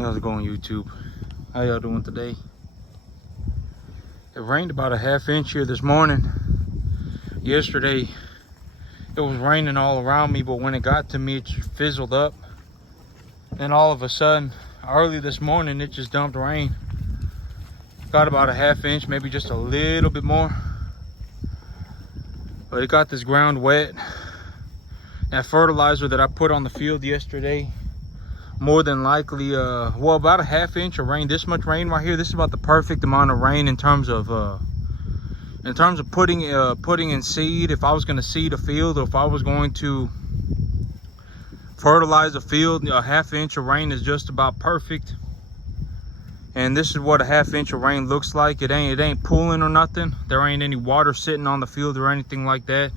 How's it going, YouTube? How y'all doing today? It rained about a ½ inch here this morning. Yesterday it was raining all around me, but when it got to me it just fizzled up. Then all of a sudden, early this morning, it just dumped rain. Got about a ½ inch, maybe just a little bit more. But it got this ground wet. That fertilizer that I put on the field yesterday, more than likely, well, about a ½ inch of rain. This much rain right here, this is about the perfect amount of rain in terms of putting in seed. If I was going to seed a field, or if I was going to fertilize a field, a ½ inch of rain is just about perfect. And this is what a ½ inch of rain looks like. It ain't pooling or nothing. There ain't any water sitting on the field or anything like that.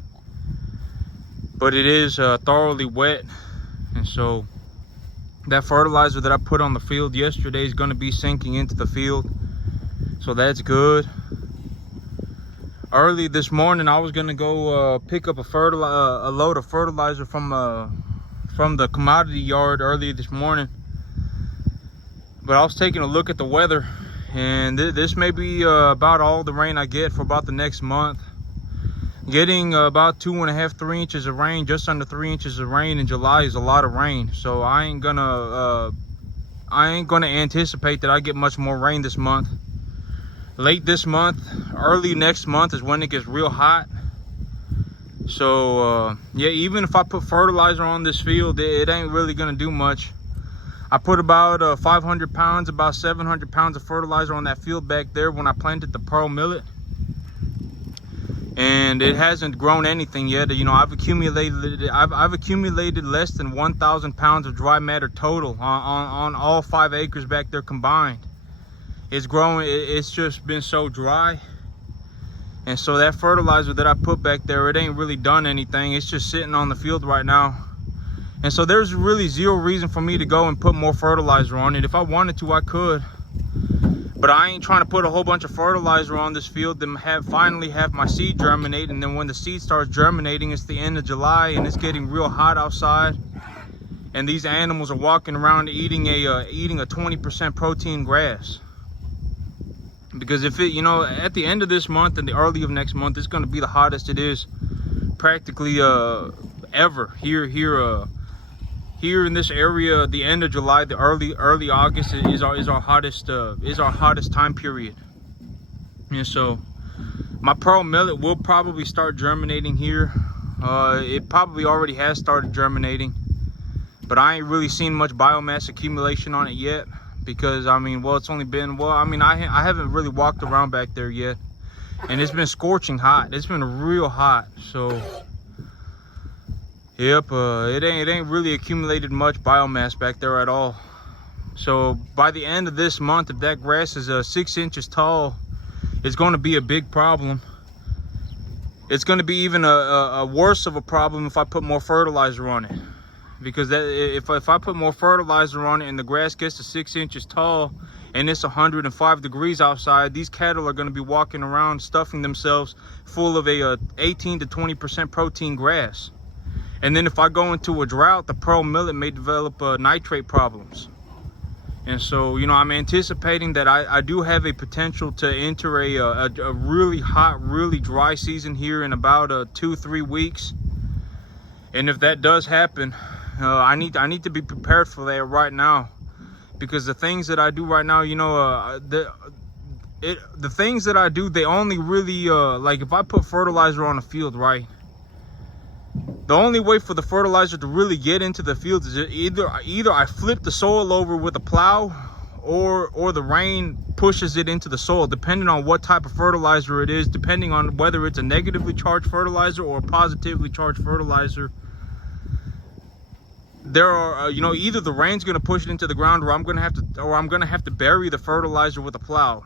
But it is thoroughly wet, and so that fertilizer that I put on the field yesterday is going to be sinking into the field, so that's good. Early this morning, I was going to go pick up a load of fertilizer from the commodity yard early this morning, but I was taking a look at the weather, and this may be about all the rain I get for about the next month. Getting about 2.5–3 inches of rain, just under 3 inches of rain in July is a lot of rain. So I ain't gonna anticipate that I get much more rain this month. Late this month, early next month is when it gets real hot. So yeah, even if I put fertilizer on this field, it ain't really gonna do much. I put about 500 pounds, about 700 pounds of fertilizer on that field back there when I planted the pearl millet. And it hasn't grown anything yet. You know, I've accumulated less than 1,000 pounds of dry matter total on all 5 acres back there combined. It's growing. It's just been so dry, and so that fertilizer that I put back there, it ain't really done anything. It's just sitting on the field right now, and so there's really zero reason for me to go and put more fertilizer on it. If I wanted to, I could. But I ain't trying to put a whole bunch of fertilizer on this field to finally have my seed germinate. And then when the seed starts germinating, it's the end of July and it's getting real hot outside. And these animals are walking around eating a 20% protein grass. Because if it, you know, at the end of this month and the early of next month, it's going to be the hottest it is practically ever here in this area. The end of July, the early August is our hottest time period. And so my pearl millet will probably start germinating here. It probably already has started germinating, but I ain't really seen much biomass accumulation on it yet, because I mean, well, it's only been, well, I mean, I haven't really walked around back there yet, and it's been scorching hot. It's been real hot. So yep, it ain't really accumulated much biomass back there at all. So by the end of this month, if that grass is 6 inches tall, it's going to be a big problem. It's going to be even a worse of a problem if I put more fertilizer on it, because if I put more fertilizer on it and the grass gets to 6 inches tall and it's 105 degrees outside, these cattle are going to be walking around stuffing themselves full of a 18 to 20% protein grass. And then if I go into a drought, the pearl millet may develop nitrate problems. And so, you know, I'm anticipating that I do have a potential to enter a really hot, really dry season here in about 2–3 weeks. And if that does happen, I need to be prepared for that right now, because the things that I do right now, you know, the things that I do, they only really like, if I put fertilizer on a field, right, the only way for the fertilizer to really get into the field is either I flip the soil over with a plow, or the rain pushes it into the soil, depending on what type of fertilizer it is, depending on whether it's a negatively charged fertilizer or a positively charged fertilizer. There are, you know, either the rain's going to push it into the ground, or I'm going to have to bury the fertilizer with a plow,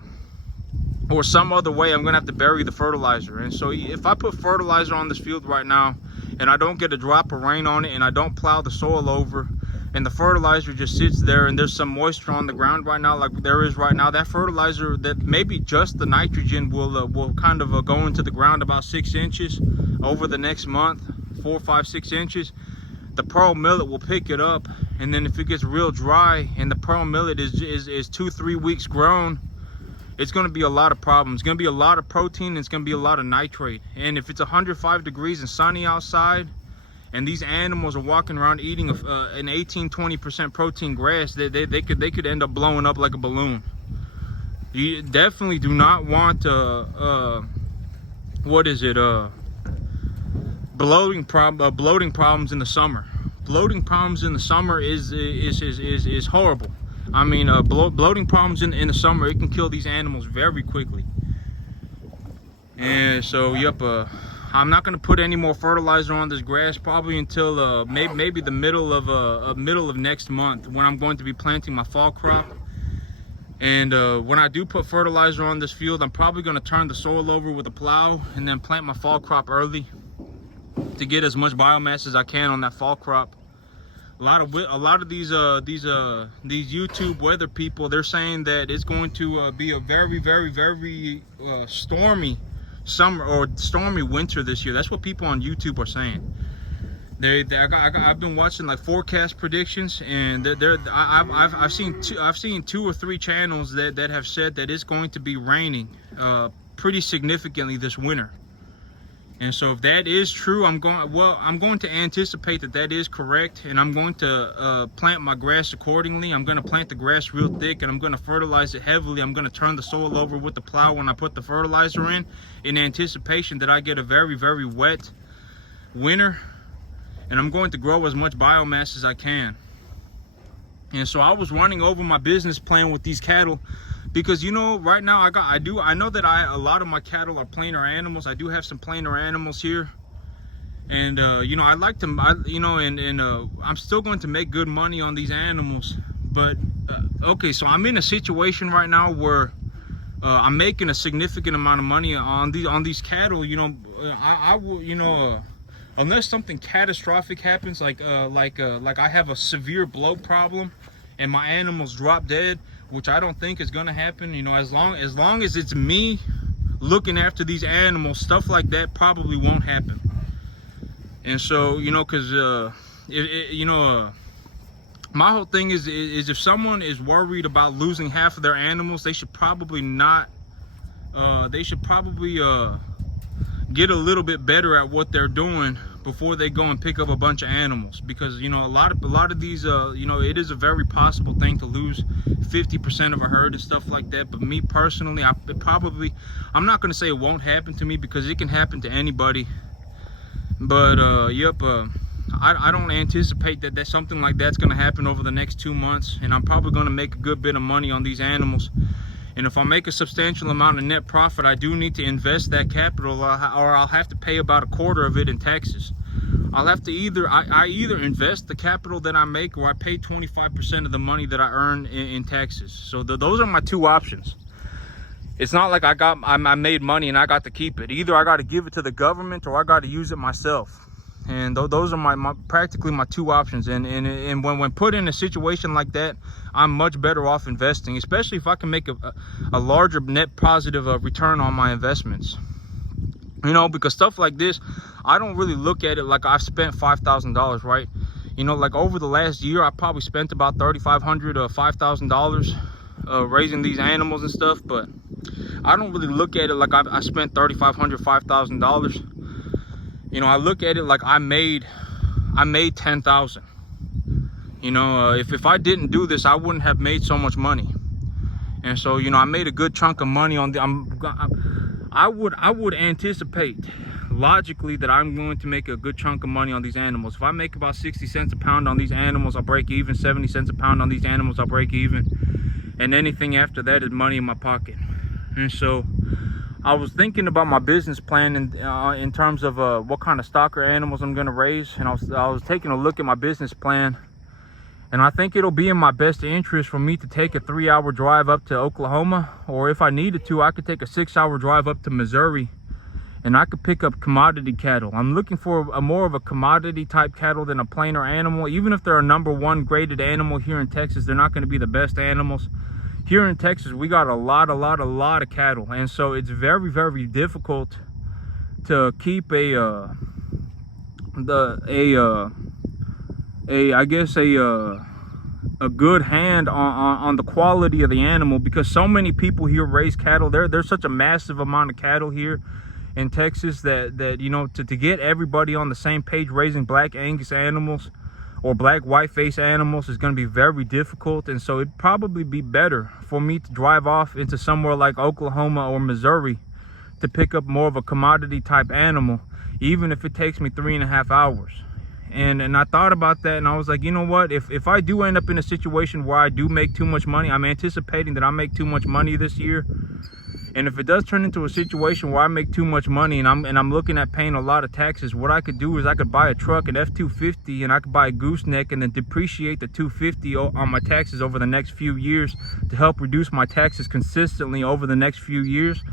or some other way I'm going to have to bury the fertilizer. And so if I put fertilizer on this field right now and I don't get a drop of rain on it, and I don't plow the soil over, and the fertilizer just sits there, and there's some moisture on the ground right now, like there is right now, that fertilizer, that maybe just the nitrogen will kind of go into the ground about 6 inches over the next month, 4, 5, 6 inches. The pearl millet will pick it up and then if it gets real dry and the pearl millet is 2-3 weeks grown, it's going to be a lot of problems. It's going to be a lot of protein, and it's going to be a lot of nitrate. And if it's 105 degrees and sunny outside, and these animals are walking around eating an 18-20% protein grass, they could end up blowing up like a balloon. You definitely do not want bloating problems in the summer. Bloating problems in the summer is horrible. I mean, bloating problems in the summer, it can kill these animals very quickly. And so, yep, I'm not gonna put any more fertilizer on this grass probably until maybe the middle of next month, when I'm going to be planting my fall crop. And when I do put fertilizer on this field, I'm probably gonna turn the soil over with a plow and then plant my fall crop early to get as much biomass as I can on that fall crop. A lot of these YouTube weather people, they're saying that it's going to be a very stormy summer or stormy winter this year. That's what people on YouTube are saying. I've been watching like forecast predictions, and I've seen 2 or 3 channels that have said that it's going to be raining pretty significantly this winter. And so if that is true, I'm going to anticipate that is correct, and I'm going to plant my grass accordingly. I'm going to plant the grass real thick, and I'm going to fertilize it heavily. I'm going to turn the soil over with the plow when I put the fertilizer in anticipation that I get a very wet winter, and I'm going to grow as much biomass as I can. And so I was running over my business plan with these cattle, because, you know, right now I know that a lot of my cattle are plainer animals. I do have some plainer animals here, and you know, I like them. I'm still going to make good money on these animals. But okay, so I'm in a situation right now where I'm making a significant amount of money on these cattle. You know, I will, you know, unless something catastrophic happens, like I have a severe bloat problem and my animals drop dead, which I don't think is gonna happen. You know, as long as it's me looking after these animals, stuff like that probably won't happen. And so, you know, because my whole thing is if someone is worried about losing half of their animals, they should probably not. They should probably get a little bit better at what they're doing before they go and pick up a bunch of animals, because, you know, a lot of these you know, it is a very possible thing to lose 50% of a herd and stuff like that. But me personally, I'm not going to say it won't happen to me, because it can happen to anybody. But yep, I don't anticipate that something like that's going to happen over the next 2 months, and I'm probably going to make a good bit of money on these animals. And if I make a substantial amount of net profit, I do need to invest that capital, or I'll have to pay about 1/4 of it in taxes. I'll have to either invest the capital that I make, or I pay 25% of the money that I earn in taxes. So those are my 2 options. It's not like I made money and I got to keep it. Either I got to give it to the government, or I got to use it myself. And those are practically my 2 options. And when put in a situation like that, I'm much better off investing, especially if I can make a larger net positive return on my investments. You know, because stuff like this, I don't really look at it like I've spent $5,000, right? You know, like over the last year, I probably spent about $3,500 or $5,000 raising these animals and stuff. But I don't really look at it like I spent $3,500, $5,000. You know, I look at it like I made 10,000. You know, if I didn't do this, I wouldn't have made so much money. And so, you know, I made a good chunk of money on I would anticipate logically that I'm going to make a good chunk of money on these animals. If I make about 60 cents a pound on these animals, I'll break even. 70 cents a pound on these animals, I'll break even. And anything after that is money in my pocket. And so I was thinking about my business plan in terms of what kind of stock or animals I'm going to raise. And I was taking a look at my business plan. And I think it'll be in my best interest for me to take a 3-hour drive up to Oklahoma. Or if I needed to, I could take a 6-hour drive up to Missouri. And I could pick up commodity cattle. I'm looking for more of a commodity type cattle than a plainer animal. Even if they're a #1 graded animal here in Texas, they're not going to be the best animals. Here in Texas, we got a lot of cattle. And so it's very difficult to keep I guess a good hand on the quality of the animal, because so many people here raise cattle. There's such a massive amount of cattle here in Texas that you know, to get everybody on the same page raising black Angus animals or black whiteface animals is going to be very difficult. And so it'd probably be better for me to drive off into somewhere like Oklahoma or Missouri to pick up more of a commodity type animal, even if it takes me 3.5 hours. And I thought about that, and I was like, you know what, if I do end up in a situation where I do make too much money, I'm anticipating that I make too much money this year, and if it does turn into a situation where I make too much money and I'm looking at paying a lot of taxes, what I could do is I could buy a truck, an F-250, and I could buy a gooseneck and then depreciate the 250 on my taxes over the next few years to help reduce my taxes consistently over the next few years.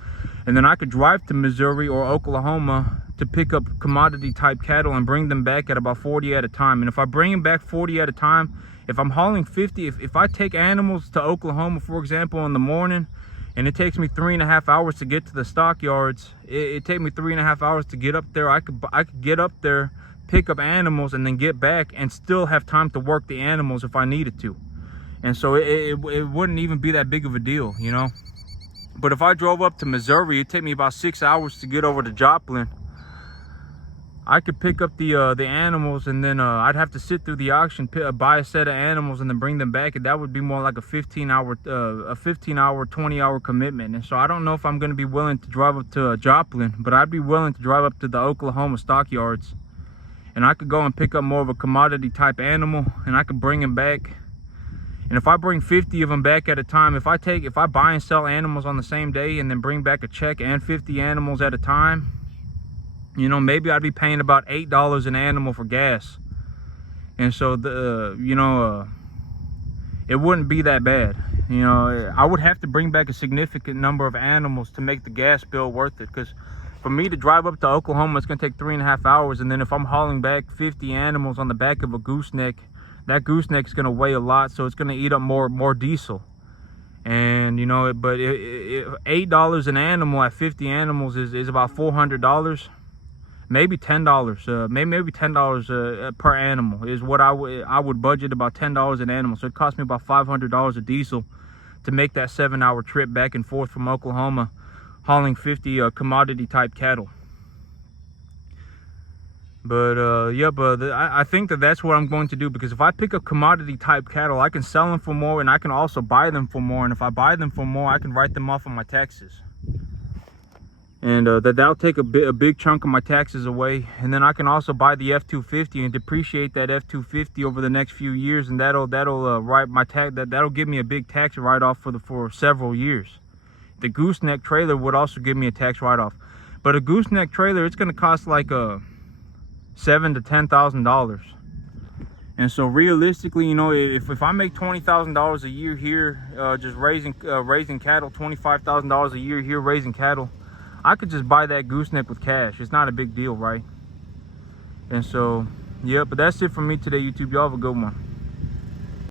And then I could drive to Missouri or Oklahoma to pick up commodity type cattle and bring them back at about 40 at a time. And if I bring them back 40 at a time, if I'm hauling 50, if I take animals to Oklahoma, for example, in the morning, and it takes me 3.5 hours to get to the stockyards, it take me 3.5 hours to get up there. I could get up there, pick up animals, and then get back and still have time to work the animals if I needed to. And so it wouldn't even be that big of a deal, you know. But if I drove up to Missouri, it'd take me about 6 hours to get over to Joplin. I could pick up the animals, and then I'd have to sit through the auction, buy a set of animals, and then bring them back, and that would be more like a 15-hour, 20-hour commitment. And so I don't know if I'm going to be willing to drive up to Joplin, but I'd be willing to drive up to the Oklahoma stockyards, and I could go and pick up more of a commodity type animal, and I could bring them back. And if I bring 50 of them back at a time, if I buy and sell animals on the same day and then bring back a check and 50 animals at a time, you know, maybe I'd be paying about $8 an animal for gas. And so it wouldn't be that bad. You know, I would have to bring back a significant number of animals to make the gas bill worth it, because for me to drive up to Oklahoma, it's going to take 3.5 hours. And then if I'm hauling back 50 animals on the back of a gooseneck, that gooseneck's going to weigh a lot, so it's going to eat up more diesel. And you know, but $8 an animal at 50 animals is about $400, maybe $10, maybe $10 per animal is what I would budget, about $10 an animal. So it cost me about $500 of diesel to make that 7-hour trip back and forth from Oklahoma, hauling 50 commodity type cattle. But yeah, but I think that's what I'm going to do, because if I pick up commodity type cattle, I can sell them for more, and I can also buy them for more. And if I buy them for more, I can write them off on my taxes, and that'll take a big chunk of my taxes away. And then I can also buy the F-250 and depreciate that F-250 over the next few years, and that'll write my tax. That'll give me a big tax write-off for several years. The gooseneck trailer would also give me a tax write-off, but a gooseneck trailer, it's going to cost like $7,000 to $10,000. And so realistically, you know, if I make $20,000 a year here, just raising cattle, $25,000 a year here raising cattle, I could just buy that gooseneck with cash. It's not a big deal, right? And so, yeah, but that's it for me today, YouTube. Y'all have a good one.